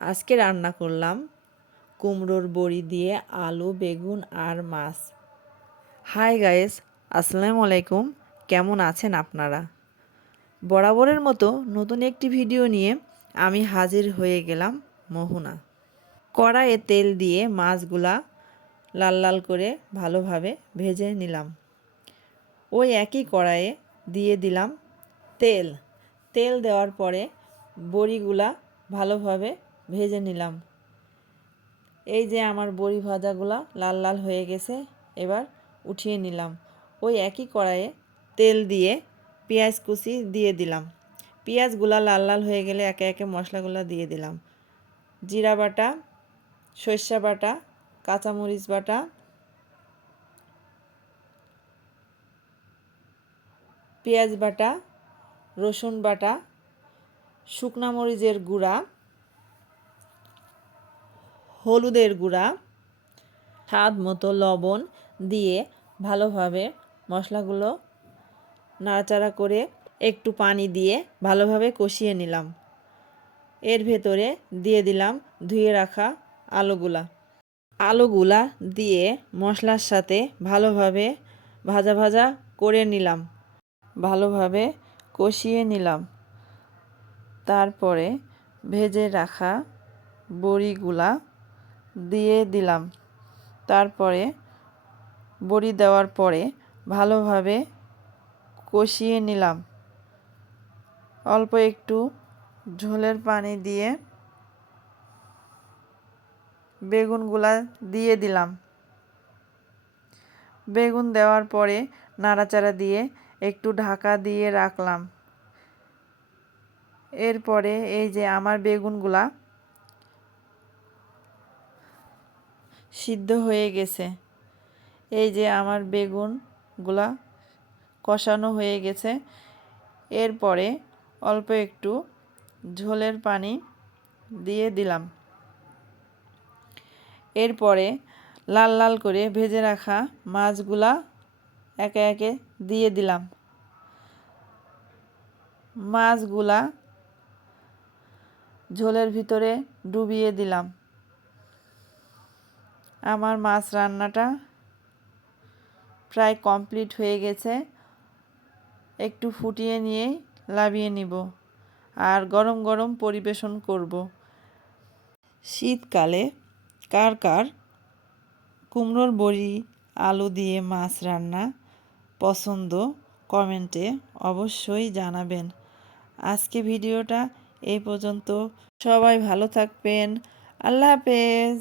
আজকে রান্না করলাম কুমড়োর বড়ি দিয়ে আলু, বেগুন আর মাছ। হাই গায়েস আসসালামু আলাইকুম। কেমন আছেন আপনারা? বরাবরের মতো নতুন একটি ভিডিও নিয়ে আমি হাজির হয়ে গেলাম মোহনা। কড়াইয়ে তেল দিয়ে মাছগুলা লাল লাল করে ভালোভাবে ভেজে নিলাম। ওই একই কড়াইয়ে দিয়ে দিলাম তেল। তেল দেওয়ার পরে বড়িগুলা ভালোভাবে ভেজে নিলাম। এই যে আমার বড়ি ভাজাগুলা লাল লাল হয়ে গেছে, এবার উঠিয়ে নিলাম। ওই একই কড়াইয়ে তেল দিয়ে পেঁয়াজ কুচি দিয়ে দিলাম। পেঁয়াজগুলা লাল লাল হয়ে গেলে একে একে মশলাগুলো দিয়ে দিলাম। জিরা বাটা, সর্ষা বাটা, কাঁচামরিচ বাটা, পেঁয়াজ বাটা, রসুন বাটা, শুকনা মরিচের গুঁড়া হলুদের গুঁড়া, স্বাদ মতো লবণ দিয়ে ভালোভাবে মশলাগুলো নাড়াচাড়া করে একটু পানি দিয়ে ভালোভাবে কষিয়ে নিলাম। এর ভেতরে দিয়ে দিলাম ধুয়ে রাখা আলুগুলা। আলুগুলা দিয়ে মশলার সাথে ভালোভাবে ভাজা ভাজা করে নিলাম। ভালোভাবে কষিয়ে নিলাম। তারপরে ভেজে রাখা বড়িগুলা দিয়ে দিলাম। তারপরে বড়ি দেওয়ার পরে ভালোভাবে কষিয়ে নিলাম। অল্প একটু ঝোলের পানি দিয়ে বেগুনগুলা দিয়ে দিলাম। বেগুন দেওয়ার পরে নাড়াচাড়া দিয়ে একটু ঢাকা দিয়ে রাখলাম। এরপরে এই যে আমার বেগুনগুলা সিদ্ধ হয়ে গেছে। এই যে আমার বেগুনগুলা কষানো হয়ে গেছে। এরপরে অল্প একটু ঝোলের পানি দিয়ে দিলাম। এরপরে লাল লাল করে ভেজে রাখা মাছগুলা একে একে দিয়ে দিলাম। মাছগুলা ঝোলের ভিতরে ডুবিয়ে দিলাম। আমার মাছ রান্নাটা প্রায় কমপ্লিট হয়ে গেছে। একটু ফুটিয়ে নিয়েই লাভিয়ে নিব আর গরম গরম পরিবেশন করব। শীতকালে কার কার কুমড়োর বড়ি, আলু দিয়ে মাছ রান্না পছন্দ কমেন্টে অবশ্যই জানাবেন। আজকে ভিডিওটা এই পর্যন্ত। সবাই ভালো থাকবেন। আল্লাহ হাফেজ।